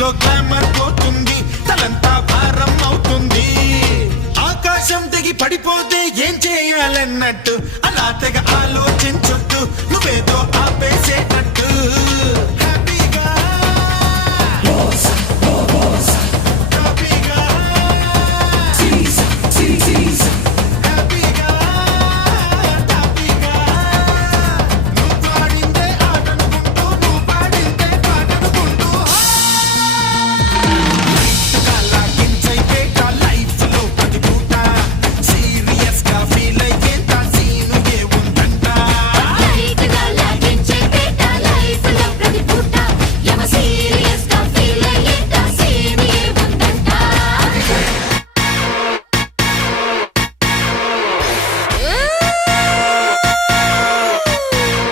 లో గ్లామర్ పోతుంది, తలంతా భారం అవుతుంది. ఆకాశం తెగి పడిపోతే ఏం చేయాలన్నట్టు అలా తెగ